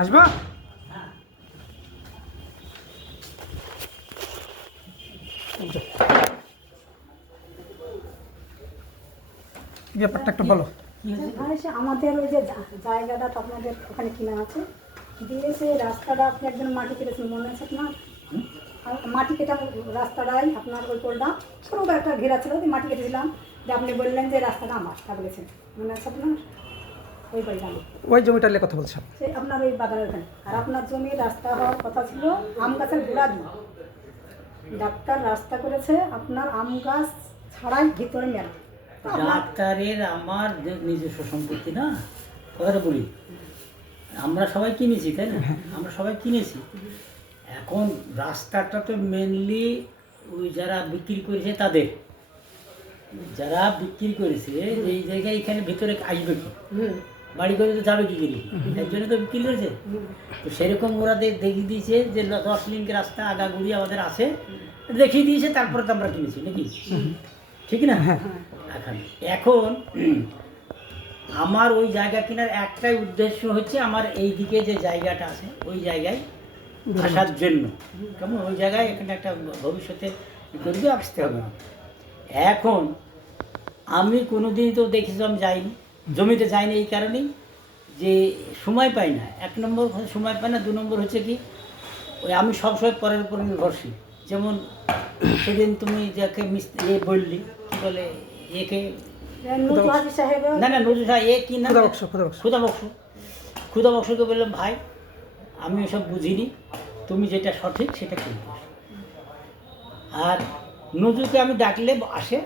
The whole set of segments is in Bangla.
আসবা? ব্যাপারটা একটু বলো। আমাদের ওই যে জায়গাটা তো আপনাদের ওখানে কিনা আছে, দিয়ে সেই রাস্তাটা আপনি একজন মাটি কেটেছেন, মনে আছে আপনার? মাটি কেটা রাস্তাটাই আপনার ওই পোলটা ছোটো একটা ঘেরা ছিল, ওই মাটি কেটেছিলাম, যে আপনি বললেন যে রাস্তাটা আমার, তা বলেছেন, মনে আছে আপনার? ওই বাড়িটা আমার, ওই জমিটার নিয়ে কথা বলছো? সেই আপনার ওই বাগানের ওখানে। আর আপনার জমির রাস্তা হওয়ার কথা ছিল আম গাছের গোড়া দিয়ে, ডাক্তার রাস্তা করেছে আপনার আম গাছ ছাড়াই ভিতরে মেলা। ডাক্তারের আমার নিজস্ব সম্পত্তি না, কথাটা বলি, আমরা সবাই কিনেছি, তাই না? আমরা সবাই কিনেছি। এখন রাস্তাটা তো মেনলি ওই যারা বিক্রি করেছে তাদের, যারা বিক্রি করেছে এই জায়গায় এখানে ভিতরে আসবে কি, বাড়ি করে তো যাবে কি করি, এর জন্য তো বিক্রি করেছে। তো সেরকম ওরা দেখিয়ে দিয়েছে যে 10 লিঙ্ক রাস্তা আগাগুড়ি আমাদের আছে, দেখিয়ে দিয়েছে, তারপরে তো আমরা কিনেছি নাকি, ঠিক না? এখন আমার ওই জায়গা কেনার একটাই উদ্দেশ্য হচ্ছে আমার এই দিকে যে জায়গাটা আছে ওই জায়গায় আসার জন্য, কেমন ওই জায়গায় এখানে একটা ভবিষ্যতে করবে, আসতে হবে আমার। এখন আমি কোনোদিনই তো দেখেছি আমি যাইনি, জমিতে যাইনি এই কারণেই যে সময় পাই না, 1 নম্বর সময় পাই না, 2 নম্বর হচ্ছে কি ওই আমি সবসময় পরের উপর নির্ভরশীল। যেমন সেদিন তুমি যাকে বললি কী বলে একে, না না নজরুল সাহেব, এ কি না, ক্ষুদা বক্সকে বললাম ভাই আমি এসব বুঝিনি, তুমি যেটা সঠিক সেটা কিন্তু। আর নজরুলকে আমি ডাকলে আসে,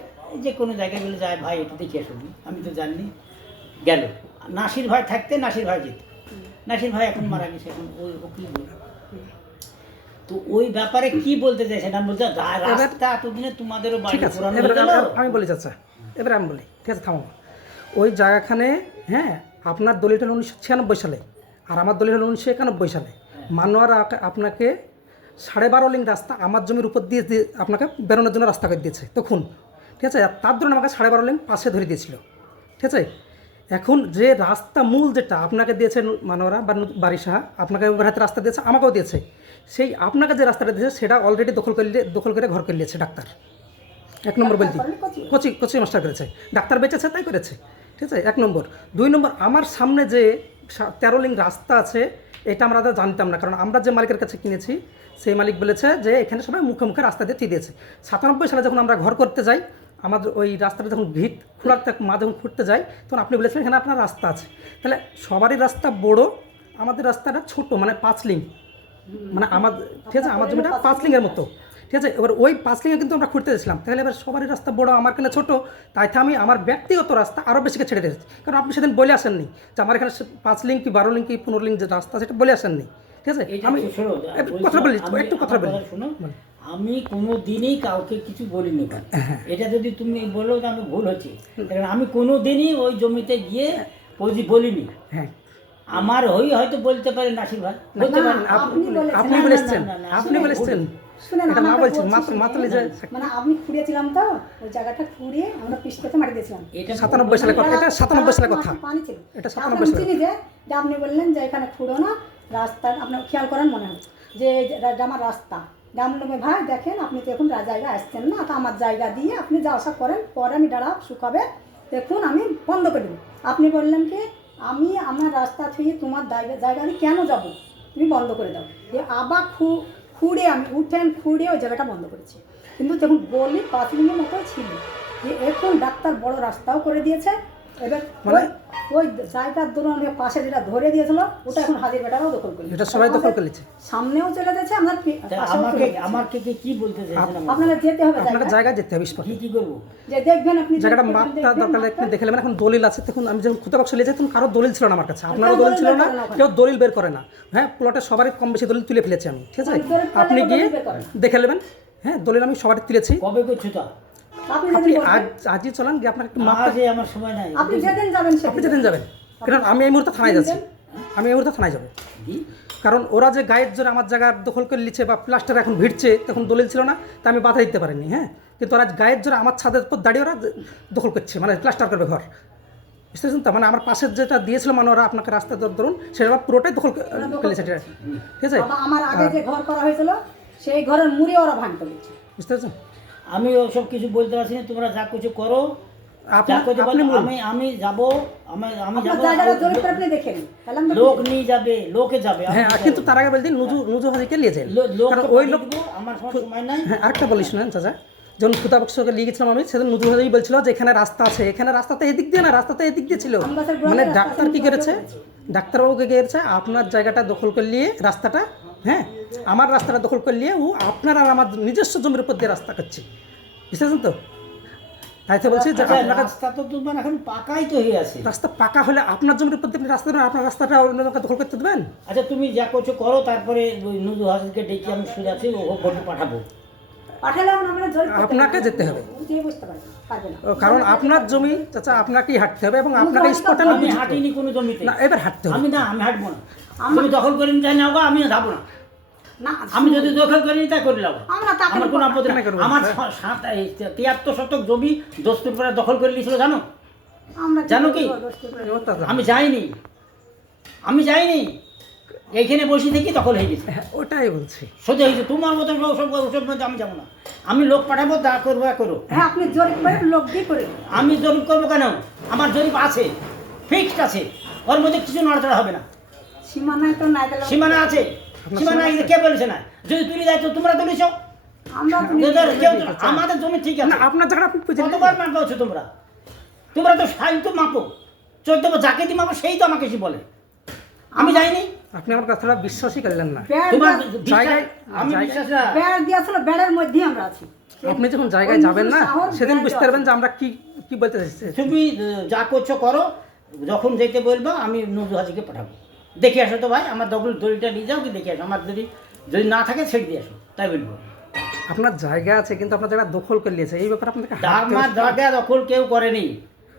যে কোনো জায়গায় গেলে যায়, ভাই এটা দেখে আসুন, আমি তো জানি গেল। নাসির ভাই থাকতে নাসির ভাই যেত, নাসির ভাই এখন মারা গেছে, এখন ওই ও কি বলবে। তো ওই ব্যাপারে কি বলতে চাইছেন? আমি বলতে রাস্তা এতদিনে তোমাদেরও বাড়ি পুরানো হয়ে গেল। আমি বলি চাচা, এবারে আমি বলি, ঠিক আছে থামো। ওই জায়গাখানে, হ্যাঁ, আপনার দলিল হলো 1996 সালে, আর আমার দলিল হলো 1991 সালে। মানোয়ার আপনাকে 12.5 লিঙ্ক রাস্তা আমার জমির উপর দিয়ে আপনাকে বেরোনোর জন্য রাস্তা করে দিয়েছে তখন, ঠিক আছে? তার জন্য আমাকে 12.5 লিঙ্ক পাশে ধরে দিয়েছিল, ঠিক আছে? এখন যে রাস্তা মূল যেটা আপনাকে দিয়েছে মানোয়ারা বা বারিশ সাহা, আপনাকে হাতে রাস্তা দিয়েছে, আমাকেও দিয়েছে, সেই আপনাকে যে রাস্তাটা দিয়েছে সেটা অলরেডি দখল করে ঘর করে নিয়েছে ডাক্তার। 1 নম্বর বলছি, কোচি মাস্টার করেছে, ডাক্তার বেঁচেছে তাই করেছে, ঠিক আছে? 1 নম্বর। 2 নম্বর, আমার সামনে যে 13 লিঙ্ক রাস্তা আছে এটা আমরা জানতাম না, কারণ আমরা যে মালিকের কাছে কিনেছি সেই মালিক বলেছে যে এখানে সবাই মুখে মুখে রাস্তা দিয়ে দিয়েছে। 97 সালে যখন আমরা ঘর করতে যাই, আমাদের ওই রাস্তাটা যখন ভিত খোলার মা যখন খুঁড়তে যাই, তখন আপনি বলেছিলেন এখানে আপনার রাস্তা আছে। তাহলে সবারই রাস্তা বড়, আমাদের রাস্তাটা ছোট, মানে 5 লিঙ্ক, মানে আমার, ঠিক আছে, আমার জমিটা 5 লিঙ্কের মতো, ঠিক আছে? এবার ওই 5 লিঙ্কে কিন্তু আমরা খুঁড়তে গেছিলাম, তাহলে এবার সবারই রাস্তা বড়, আমার কেন ছোটো, তাই আমি আমার ব্যক্তিগত রাস্তা আরও বেশিকে ছেড়ে দিয়েছি। কারণ আপনি সেদিন বলে আসেননি যে আমার এখানে 5 লিঙ্ক কি 12 লিঙ্ক কি 15 লিঙ্ক যে রাস্তা সেটা বলে আসেননি, ঠিক আছে? আমি কথা বলি, একটু কথা বলি, শোনো, আমি কোনো দিনই কাউকে কিছু বলিনি। এটা যদি তুমি বলো যে আমি ভুল হচ্ছে, কারণ আমি কোনো দিনই ওই জমিতে গিয়ে বলিনি। হ্যাঁ, আমার হয়তো বলতে পারে নাসির ভাই, বলতে পারেন আপনি বলেছেন, আপনি বলেছেন, শুনেন, এটা মা বলছেন, মানে আমি খুঁড়েছিলাম তো ওই জায়গাটা, খুঁড়িয়ে আমরা পিস্তাতে মাটি দিয়েছিলাম। এটা 97 সালের কথা, এটা 97 সালের কথা, পানি ছিল, এটা আমরা 97 চিনি যে আপনি বললেন যে এখানে খুঁড়ো না, রাস্তা আপনার খেয়াল করেন মনে হয় যে আমার রাস্তা, রামনবে ভাই দেখেন আপনি তো এখন জায়গা আসছেন না, তো আমার জায়গা দিয়ে আপনি যা আশা করেন, পরে আমি দাঁড়া শুকাবে দেখুন আমি বন্ধ করে দেবো। আপনি বললেন কি আমি আমার রাস্তা ছুঁয়ে তোমার জায়গা দিয়ে কেন যাব, তুমি বন্ধ করে দাও। দিয়ে আবার খুঁড়ে আমি খুঁড়ে ওই জায়গাটা বন্ধ করেছি। কিন্তু যখন বলি 5 লিঙ্গের মতো ছিল, যে এখন ডাক্তার বড় রাস্তাও করে দিয়েছে, এবার ওই জায়গার দৌড় পাশে যেটা ধরে দিয়েছিল ওটা এখন হাজির বেটারাও দখল করে, এটা সবাই দখল করে নিচ্ছে, সামনেও চলে যাচ্ছে। আমরা আমাকে কি বলতে চাইছেন? আপনারা যেতে হবে, আপনাকে জায়গা যেতে হবে, কি করবো যে দেখবেন আপনি জায়গাটা মাপটা দরকার একটু দেখে নেবেন। এখন দলিল আছে, তখন আমি যখন খুদা বাক্স নিয়ে তখন কারো দলিল ছিল না আমার কাছে, আপনারও দলিল ছিল না, কেউ দলিল বের করে না। হ্যাঁ, প্লটে সবারই কম বেশি দলিল তুলে ফেলেছি আমি, ঠিক আছে? আপনি গিয়ে দেখে নেবেন। হ্যাঁ, দলিল আমি সবারই তুলেছি। কবে করছো তা? আপনি আজই চলান গিয়ে আপনাকে একটু মাপটা, আমার সময় নাই, আপনি যেদিন যাবেন কারণ আমি এই মুহূর্তে থানায় যাচ্ছি, যাবো, কারণ ওরা যে গায়ের জোরে আমার জায়গা দখল করে নিচ্ছে বা প্লাস্টার এখন ভিড়ছে, তখন দলিল ছিল না, তা আমি বাধা দিতে পারিনি। হ্যাঁ, কিন্তু ওরা গায়ের জোরে আমার ছাদের উপর দাঁড়িয়ে ওরা দখল করছে, মানে প্লাস্টার করবে ঘর। বুঝতে পারছেন তো? মানে আমার পাশের যেটা দিয়েছিল মানে ওরা আপনাকে রাস্তা ধরুন সেটা পুরোটাই দখল ফেলেছে, ঠিক আছে? বাবা আমার আগে যে ঘর করা হয়েছিল সেই ঘরের মুড়ে ওরা ভাঙ করেছে। বুঝতে পারছেন? আমি ওসব কিছু বলতে পারছি না, তোমরা যা কিছু করো, যা করতে আপনি বলো, আমি যাবো, আমি আপনার যাবো, জায়গাটা জরিপ করে আপনি দেখেন তাহলে আমরা লোক নিয়ে যাবে, লোকে যাবে, আমি হ্যাঁ, যাবো। কিন্তু তার আগে বলতেন নজু হাজিকে নিয়ে যান, লোককে কারণ ওই পাঠিয়ে লোক দিবো, আমার সময় নাই। হ্যাঁ, আরেকটা বলিস শুনেন চাচা, যখন খুদাবক্সকে নিয়ে গেছিলাম আমি, সেদিন নজরুল হাজি বলছিল যে এখানে রাস্তা আছে, এখানে রাস্তাতে এদিক দিয়ে না, রাস্তাতে এদিক দিয়ে ছিল। আমগাছের গোড়ায় মানে রাস্তা ডাক্তার আছে, কি করেছে, ডাক্তারবাবুকে করেছে আপনার জায়গাটা দখল করে নিয়ে রাস্তাটা, হ্যাঁ আমার রাস্তাটা দখল করে নিয়ে ও আপনার আর আমার নিজস্ব জমির উপর দিয়ে রাস্তা করছে, বুঝতে পারছেন তো? তাই তো বলছি যে আচ্ছা, আপনাকে রাস্তা তো তোমার এখন পাকাই তো হয়ে আছে। রাস্তা পাকা হলে আপনার জমির উপর দিয়ে আপনি রাস্তা দেবেন, আপনার রাস্তাটা অন্য লোককে দখল করতে দেবেন? আচ্ছা, তুমি যা করছো করো, তারপরে ওই নজরুল হাসানকে ডেকে আমি শুনে আছি, ও ভোটে পাঠাবো। পাঠালে আমরা জরিপ করতে আপনাকে পারবো। যেতে হবে। বুঝে বুঝতে পারবে পারবে না। ও, কারণ আপনার জমি চাচা আপনাকেই হাঁটতে হবে এবং আপনাকে স্পটে আমি হাঁটিনি কোনো জমিতে, না, এবার হাঁটতে হবে। আমি হাঁটবো না। তুমি দখল করে নিতে নাও গো, আমি যাবো না। না আমি যদি দখল করে নিই তাই করে নেবো, আমরা তাকে আমার কোনো আপত্তি কেন নেই। করবো? আমার 73 শতক জমি দোস্তুরপাড়া দখল করে নিয়েছিল, জানো? আমরা জানো কি? আমি যাইনি, এইখানে বসে থেকে দখল হয়ে গেছে, হ্যাঁ, ওটাই বলছি। সোজা হয়েছে। তোমার মতো ওসব মধ্যে আমি যাবো না। আমি লোক পাঠাবো, যা করবো করো। হ্যাঁ আপনি জরিপ করে লোক দিয়ে করে দিন। আমি জরিপ করবো কেন? আমার জরিপ আছে, ফিক্সড আছে, ওর মধ্যে কিছু নড়াচড়া হবে না। সীমানায় তো নাই তাহলে সীমানা আছে, সীমানা কে বলেছে না? যদি তুলি যায় তো তোমরা তুলিছ, আমরা তো আমাদের জমি ঠিক না, আছে। আপনার জায়গাটা আপনি বুঝে নিন। কতবার মাপ পাচ্ছ তোমরা? তোমরা তো সাইল তো মাপো, 14 যাকে দি মাপো সেই তো আমাকে এসে বলে। আমি যাইনি, আপনি আমার কথাটা বিশ্বাসই করলেন না। তোমার জায়গায়- আমি জায়গায়- বিশ্বাস না। বেড় দিয়েছিল বেড়ের মধ্যেই আমরা আছি। আপনি যখন জায়গায় যাবেন না সেদিন বুঝতে পারবেন যে আমরা কি কি বলতে চাইছি। তুমি যা করছো করো, যখন যেতে বলবো আমি নজরুল হাজিকে পাঠাবো। দেখে আসো তো ভাই, আমার দলিলটা নিয়ে যাও, কি দেখে আসো, আমার যদি না থাকে ছেড়ে দিয়ে আসো, তাই বলবো। আপনার জায়গা আছে কিন্তু আপনার জায়গা দখল করে নিয়েছে, এই ব্যাপারে আপনাকে হাঁটতে হবে। আমার জায়গা দখল কেউ করেনি,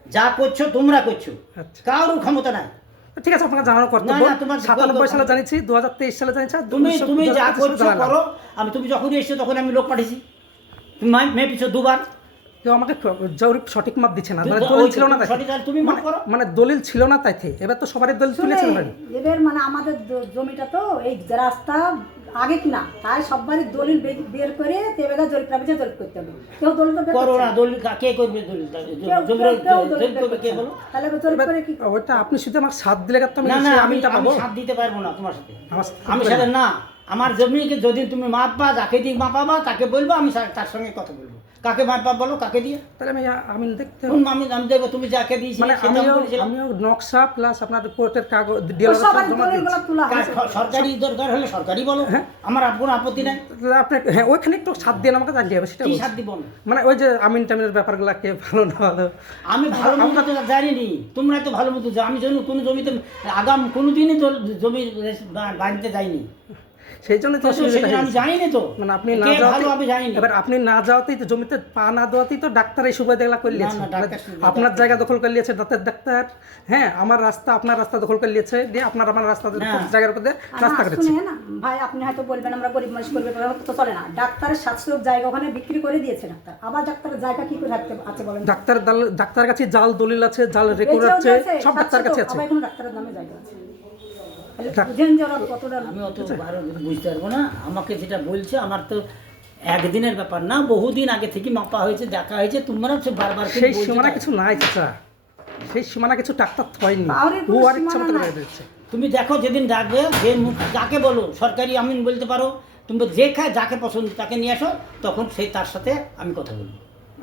যা করছো তোমরা করছো, আচ্ছা, কারোর ক্ষমতা নাই। ঠিক আছে, আপনাকে জানানো কর্তব্য। না, না, তোমার 97 সালে জানিয়েছি, 2023 সালে জানিয়েছি, আর তুমি 2025 যা সালে করছো জানালাম। করো। তুমি যখনই এসছো তখন আমি লোক পাঠিয়েছি, তুমি মেয়ে পিছো 2 বার। কেউ আমাকে জরিপ সঠিক মাপ দিচ্ছে না, মানে দলিল ছিল না তাই। সঠিক তুমি মাপ করো। মানে দলিল ছিল না তাই থেকে। এবার তো সবারই দলিল তুলেছে already। এবার মানে আমাদের জমিটা তো এই রাস্তা আগে কিনা, তাই সববারই দলিল বের করে তেবেদা জরিপ প্রাবিজে জরিপ করতে হবে। কেউ দলিল তো বের করো করছে না, না। দলিল কে করবে? দলিল জমির কেউ দলিল দলিল বের করবে কে করছে বলো? না। তাহলে জরিপ করে কি ওইটা আপনি শুধু আমার সাথ দিলে তো আমি না না, আমি আমিনটা পাবো। সাথ দিতে পারবো না তোমার সাথে। আমার আমি সাথে না, আমার জমিকে যদি তুমি মাপবা, যাকে দিয়ে মাপাবা তাকে বলবো, আমি তার সঙ্গে কথা বলবো। কাকে মাপবা বলো, কাকে দিয়ে? তাহলে আমি দেখতে হবে। কোন আমি দেখবো, তুমি যাকে দিয়েছিলে মানে সেটা আমি বলেছিলাম। আমিও নকশা প্লাস আপনার কোর্টের কাগজ ওই সবার জমা দিয়েছি। দলিলগুলো তোলা হয়েছে। সরকারি দরকার হলে সরকারি বলো, আমার আর কোনো আপত্তি নাই। তাহলে আপনি হ্যাঁ ওইখানে একটু সাথ দিয়ে আমাকে জানিয়ে হবে সেটা কি বলছি। সাথ দিব না? মানে ওই যে আমিন টামিনের ব্যাপারগুলো কে ভালো না ভালো। আমি ভালো মতো তো জানিনি, তোমরা তো ভালো মতো আমি যেন কোনো জমিতে আগাম কোনোদিনই জমি বাড়িতে যাইনি, সেই জন্য তো তো অসুবিধাটা সেখানে আমি হয়েছে। জানিনি তো। মানে আপনি না কে যাওয়াতে ভালো আমি জানিনি। এবার আপনি না যাওয়াতেই তো জমিতে পা না দেওয়াতেই তো ডাক্তার এই সুবিধা এগুলা করে নিয়েছে। না, ডাক্তার সুবিধা- আপনার জায়গা দখল করে নিয়েছে ডাক্তার, হ্যাঁ আমার রাস্তা আপনার রাস্তা দখল করে নিয়েছে, দিয়ে আপনার আমার রাস্তা জায়গার উপর দিয়ে রাস্তা করেছে। শুনে না ভাই, আপনি হয়তো বলবেন আমরা গরিব মানুষ করবে, তো চলে না। ডাক্তারের 700 জায়গা ওখানে বিক্রি করে দিয়েছে ডাক্তার। আবার ডাক্তারের জায়গা কি করে রাখতে আছে বলেন? ডাক্তার কাছে জাল দলিল আছে, জাল রেকর্ড বেঁচেও আছে, দিয়েছে, সব ডাক্তার 700 কাছে আছে। আবার কোনো ডাক্তারের নামে জায়গা আছে। তাহলে বুঝেন যে ওরা কতটা আমি অত ভালো বুঝতে পারবো না। আমাকে যেটা বলছে, আমার তো একদিনের ব্যাপার না, বহুদিন আগে থেকে মাপা হয়েছে, দেখা হয়েছে। তোমরা হচ্ছে বারবার করে সেই বলছো সীমানা তাই। কিছু নাই চাচা, সেই সীমানা কিছু ডাক্তার হয়নি, পাওয়ারের ও কোনো আর ইচ্ছা মতো সীমানা করে নাই। দিচ্ছে। তুমি দেখো যেদিন ডাকবে, যে যাকে বলো সরকারি আমিন বলতে পারো, তুমি যে খায় যাকে পছন্দ তাকে নিয়ে আসো, তখন সেই তার সাথে আমি কথা বলবো।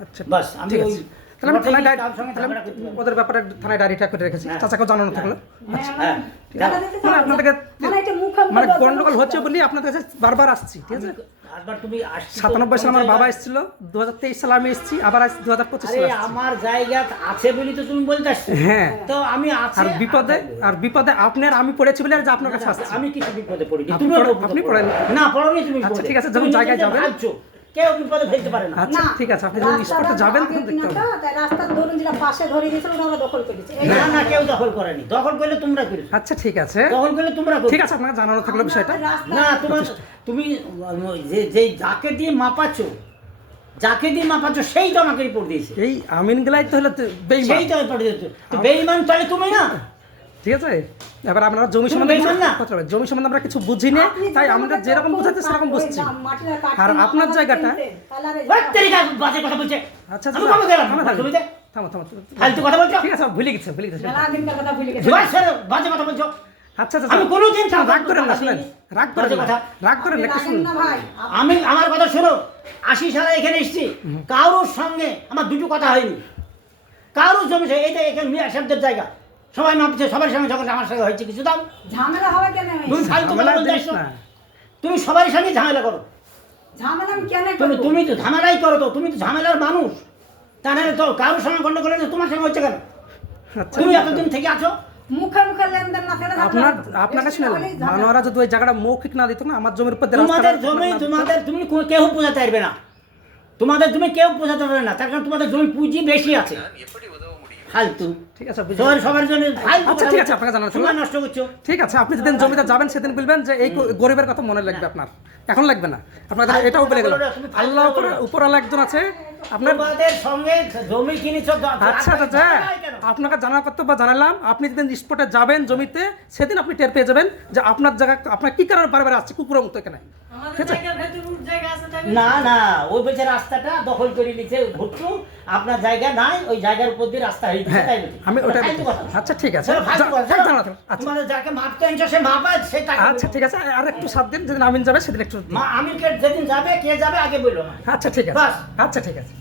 আচ্ছা বাস, আমি ঠিক ওই আছে। তাহলে আমি থানায় তার সঙ্গে তাহলে আমি ঝগড়া করতে পারবো না। ওদের ব্যাপারে থানায় ডায়েরিটা করে রেখেছি, হ্যাঁ। চাচাকেও জানানো থাকলো। হ্যাঁ, জায়গা দিতে মানে চাও? আপনাদেরকে মানে এটা মানে গন্ডগোল হচ্ছে বলি আপনাদের কাছে বারবার আসছি, ঠিক আছে? আরবার তুমি আসছো তো 97 সালে আমার কোন বাবা জায়গায়? এসেছিল, 2023 সালে আমি এসেছি, আবার আজ 2025 আরে সালে আসছি। আমার জায়গা আছে বলি তো তুমি বলতে আসছো। হ্যাঁ, তো আমি আছে, আর বিপদে আপনি আর আমি পড়েছি বলে যে আপনার কাছে আসছি। আমি কিছু বিপদে পড়িনি, আপনি তুমি আপনি পড়েন। না, পড়োনি তুমি আচ্ছা, বিপদে। ঠিক আছে, তুমি যখন জায়গায় নিজেকে যাবেন। ভাবছো, কেউ বিপদে ফেলতে পারে না। আচ্ছা ঠিক আছে, আপনি যখন স্পটে যাবেন তখন দেখতে হবে। রাস্তার দরুন যেটা পাশে ধরে দিয়েছিল ওটা আমরা দখল করে দিয়েছি। না না, কেউ দখল করেনি, দখল করলে তোমরা করেছো, আচ্ছা ঠিক আছে, দখল করলে তোমরা করছো। ঠিক আছে, আপনাকে জানানো থাকলো বিষয়টা। না, তুমি যে যাকে দিয়ে মাপাচ্ছ, যাকে দিয়ে মাপাচ্ছ সেই তো আমাকে রিপোর্ট দিয়েছে, এই আমিন গেলাই তো হলো বেইমান, সেই তো রিপোর্ট দিয়েছে। তো বেঈমান তাহলে তুমি না, ঠিক আছে? এবার আপনারা জমি তুমি সম্বন্ধে বেইমান না? কথা বলেন। জমি সম্বন্ধে আমরা কিছু বুঝি না, আপনি তাই যেটা আমরা বলতে যেরকম চান, বুঝাতে সেরকম ওই বুঝছি। মাটিটা কাটতে আর না আপনার আমাকে জায়গাটা- কিনতেন, তাহলে আর এই ওই তেরি গাছ বাজে কথা বলছে। আচ্ছা আমি কবে গেলাম থামো, থামো, জমিতে? থামো, থামো, ফালতু কথা বলছো, ঠিক আছে, ভুলে গেছে। মেলা দিনকার কথা ভুলে গেছি। জোয়ার ছেড়ে বাজে কথা বলছো। আচ্ছা আচ্ছা, আমি কোনোদিন রাগ করেন না, শুনেন, রাগ করেন বাজে না, কথা। রাগ করেন না, একটু আপনি শুনুন। রাগেন না ভাই, আমি আমার কথা শোনো, 80 সালে এখানে এসেছি, কারোর সঙ্গে আমার দুটো কথা হয়নি, কারোর জমি এইটা এখানে মিয়া সাহেবদের জায়গা, সবাই মাপছে, সবার সঙ্গে ঝগড়া আমার সঙ্গে হয়েছে, কিছু দাও। ঝামেলা হবে কেন? তুমি ফালতু কথা ঝামেলা বলতে জিনিস আসছো। না। তুমি সবার সঙ্গে ঝামেলা করো, ঝামেলা আমি কেন তুমি করবো? তুমি তো ঝামেলাই করো, তো তুমি তো ঝামেলার মানুষ, তাহলে তো কারোর সঙ্গে গন্ডগোল হলে তোমার সঙ্গে হচ্ছে কেন? আচ্ছা, তুমি এতদিন থেকে আছো, মুখে মুখে লেনদেন না থাকলে আপনার ঝামেলা আপনাকে বেশি শুনেন, হলেই ঝামেলা। মানোয়ারা যদি ওই জায়গাটা মৌখিক না দিত না, আমার জমির উপর দিয়ে তোমাদের রাস্তাটা জমি না দিত। তোমাদের তুমি কেউ বোঝাতে পারবে না, তোমাদের জমি কেউ বোঝাতে পারবে না, তার কারণ তোমাদের জমি পুঁজি বেশি আছে, ফালতু ঠিক আছে, বুঝলাম। সবার জন্য ফালতু আচ্ছা, কথা ঠিক আছে, বলছো, আপনাকে জানাতে সময় হবে। নষ্ট করছো। ঠিক আছে, আপনি যেদিন জমিতে যাবেন সেদিন বলবেন যে এই গরিবের কথা মনে লাগবে আপনার, এখন লাগবে না আপনার। এটাও বলে গেল, তুমি ফালতু আল্লাহ কথা বলো না। উপরওয়ালা একজন আছে আপনার। তোমাদের সঙ্গে জমি কিনেছো, আচ্ছা আচ্ছা, আপনাকে জানার কর্তব্য জানালাম। আপনি যেদিন স্পটে যাবেন জমিতে, সেদিন আপনি টের পেয়ে যাবেন যে আপনার জায়গা, আপনার কি কারণে বারবার আসছে কুকুরের মতো এখানে, ঠিক আছে? না না, ওই বলছে রাস্তাটা দখল করে নিচ্ছে ভুট্টু, আপনার জায়গা নাই, ওই জায়গার উপর দিয়ে রাস্তা হয়ে গেছে, হ্যাঁ, তাই বলছি। আমি ওটা ফালতু কথা। আচ্ছা, ঠিক আছে, চলো, ফালতু কথা, চলো। জানাতে হবে। আচ্ছা তোমাদের যাকে মাপতে আনছো সে মাপা, সে টাকা আচ্ছা, ঠিক আছে, আর একটু 7 দিন, যেদিন আমিন যাবে সেদিন একটু দিন। আমি যেদিন যাবে কে যাবে আগে বললো না। আচ্ছা ঠিক আছে, বাস। আচ্ছা ঠিক আছে।